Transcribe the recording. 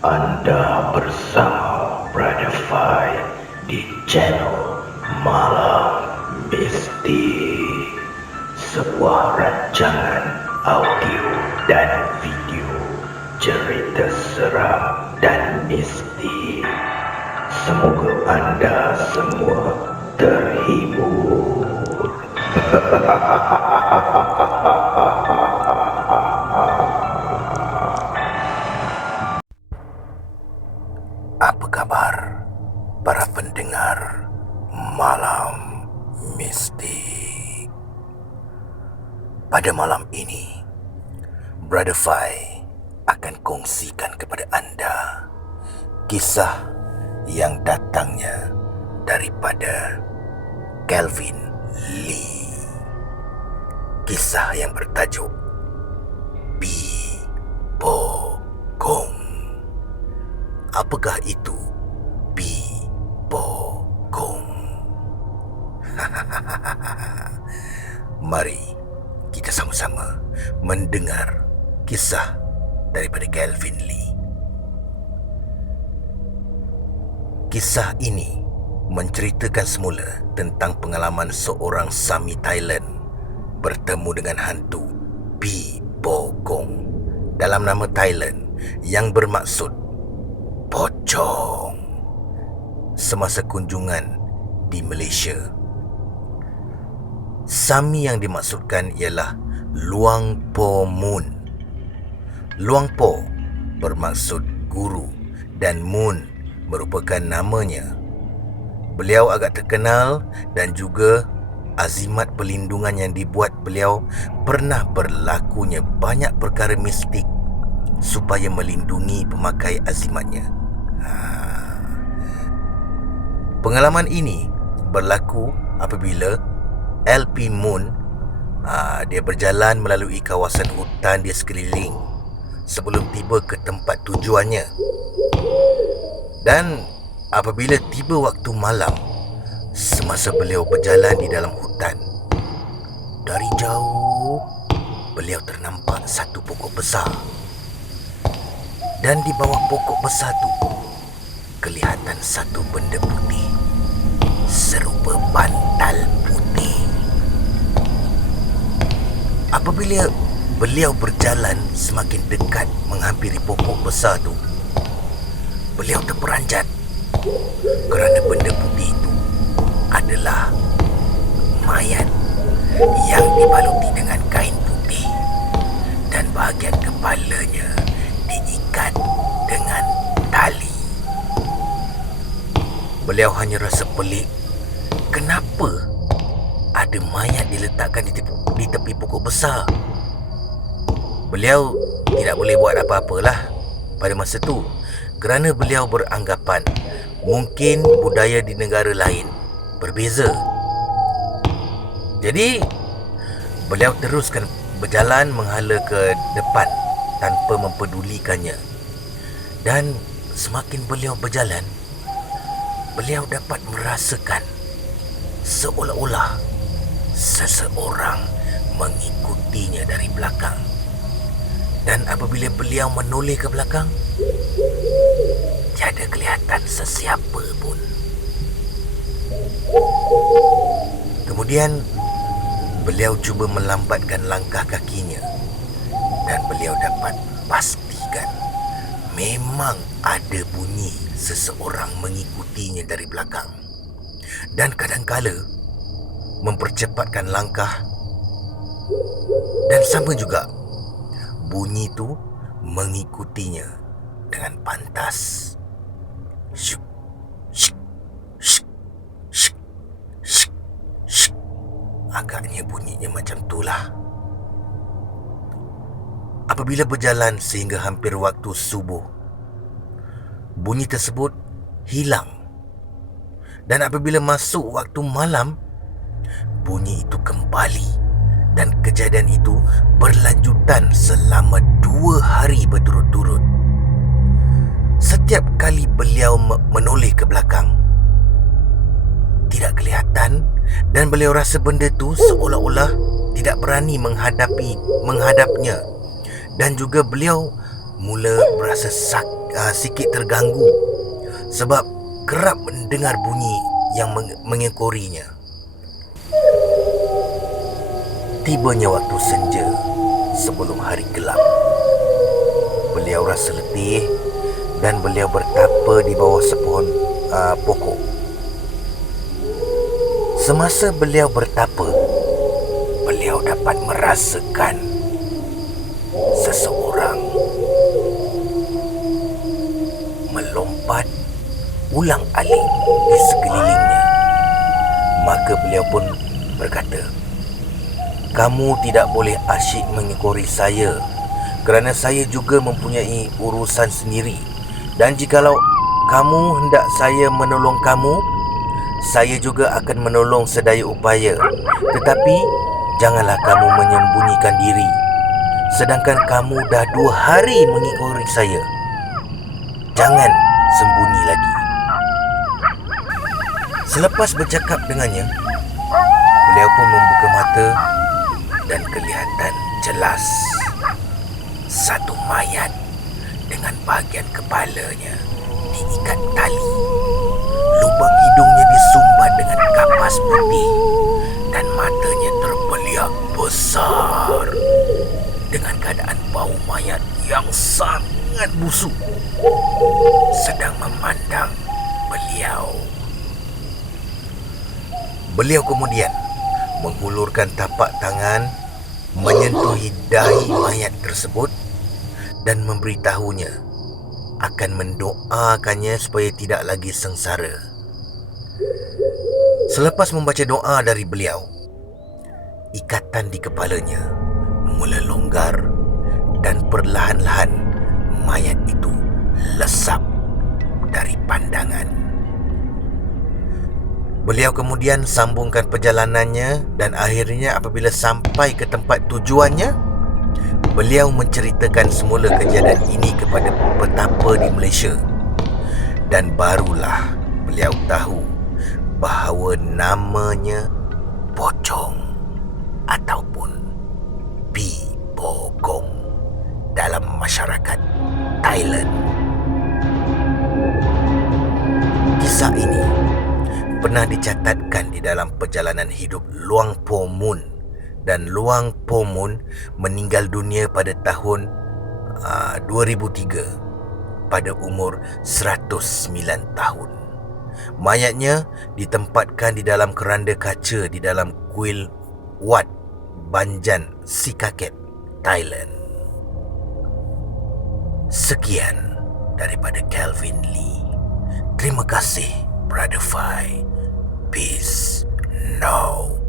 Anda bersama Brother Fai di channel Malam Mistik, sebuah rancangan audio dan video cerita seram dan mistik. Semoga anda semua terhibur. Apa kabar para pendengar Malam Mistik? Pada malam ini, Brother Fai akan kongsikan kepada anda kisah yang datangnya daripada Calvin Lee. Kisah yang bertajuk Pi Po Gong. Apakah itu Pi Po Gong? Mari kita sama-sama mendengar kisah daripada Calvin Lee. Kisah ini menceritakan semula tentang pengalaman seorang Sami Thailand bertemu dengan hantu Pi Po Gong dalam nama Thailand yang bermaksud pocong semasa kunjungan di Malaysia. Sami yang dimaksudkan ialah Luang Po Mun. Luang Po bermaksud guru dan Mun merupakan namanya. Beliau agak terkenal dan juga azimat perlindungan yang dibuat beliau pernah berlakunya banyak perkara mistik supaya melindungi pemakai azimatnya. Pengalaman ini berlaku apabila LP Mun dia berjalan melalui kawasan hutan di sekeliling sebelum tiba ke tempat tujuannya. Dan apabila tiba waktu malam, semasa beliau berjalan di dalam hutan, dari jauh beliau ternampak satu pokok besar. Dan di bawah pokok besar tu kelihatan satu benda putih serupa bantal putih. Apabila beliau berjalan semakin dekat menghampiri pokok besar tu, beliau terperanjat kerana benda putih itu adalah mayat yang dibaluti dengan kain putih dan bahagian kepalanya diikat dengan tali. Beliau hanya rasa pelik, kenapa ada mayat diletakkan di tepi pokok besar. Beliau tidak boleh buat apa-apalah pada masa tu, kerana beliau beranggapan mungkin budaya di negara lain berbeza. Jadi beliau teruskan berjalan menghala ke depan tanpa mempedulikannya. Dan semakin beliau berjalan, beliau dapat merasakan seolah-olah seseorang mengikutinya dari belakang. Dan apabila beliau menoleh ke belakang, tiada kelihatan sesiapa pun. Kemudian beliau cuba melambatkan langkah kakinya dan beliau dapat pastikan memang ada bunyi seseorang mengikutinya dari belakang. Dan kadangkala mempercepatkan langkah, dan sama juga bunyi itu mengikutinya dengan pantas. Syuk, syuk, syuk, syuk, syuk, syuk. Agaknya bunyinya macam itulah. Apabila berjalan sehingga hampir waktu subuh, bunyi tersebut hilang. Dan apabila masuk waktu malam, bunyi itu kembali. Dan kejadian itu berlanjutan selama 2 hari berturut-turut. Setiap kali beliau menoleh ke belakang, tidak kelihatan, dan beliau rasa benda tu seolah-olah tidak berani menghadapnya. Dan juga beliau mula berasa sikit terganggu sebab kerap mendengar bunyi yang mengekorinya. Tibanya waktu senja sebelum hari gelap. Beliau rasa letih dan beliau bertapa di bawah sepohon pokok. Semasa beliau bertapa, beliau dapat merasakan seseorang melompat ulang-alik di sekelilingnya. Maka beliau pun berkata, "Kamu tidak boleh asyik mengekori saya kerana saya juga mempunyai urusan sendiri. Dan jikalau kamu hendak saya menolong kamu, saya juga akan menolong sedaya upaya. Tetapi janganlah kamu menyembunyikan diri. Sedangkan kamu dah 2 hari mengekori saya. Jangan sembunyi lagi." Selepas bercakap dengannya, beliau pun membuka mata dan kelihatan jelas satu mayat dengan bahagian kepalanya diikat tali. Lubang hidungnya disumbat dengan kapas putih dan matanya terbeliak besar dengan keadaan bau mayat yang sangat busuk sedang memandang beliau. Beliau kemudian menghulurkan tapak tangan, menyentuhi dahi mayat tersebut dan memberitahunya akan mendoakannya supaya tidak lagi sengsara. Selepas membaca doa dari beliau, ikatan di kepalanya mula longgar dan perlahan-lahan mayat itu lesap dari pandangan. Beliau kemudian sambungkan perjalanannya dan akhirnya apabila sampai ke tempat tujuannya, beliau menceritakan semula kejadian ini kepada petapa di Malaysia. Dan barulah beliau tahu bahawa namanya Pocong ataupun Pi Bokong dalam masyarakat Thailand. Kisah ini pernah dicatatkan di dalam perjalanan hidup Luang Po Mun, dan Luang Po Mun meninggal dunia pada tahun 2003 pada umur 109 tahun. Mayatnya ditempatkan di dalam keranda kaca di dalam kuil Wat Banjan Sikaket, Thailand. Sekian daripada Kelvin Lee. Terima kasih, Brother Fai. Peace now.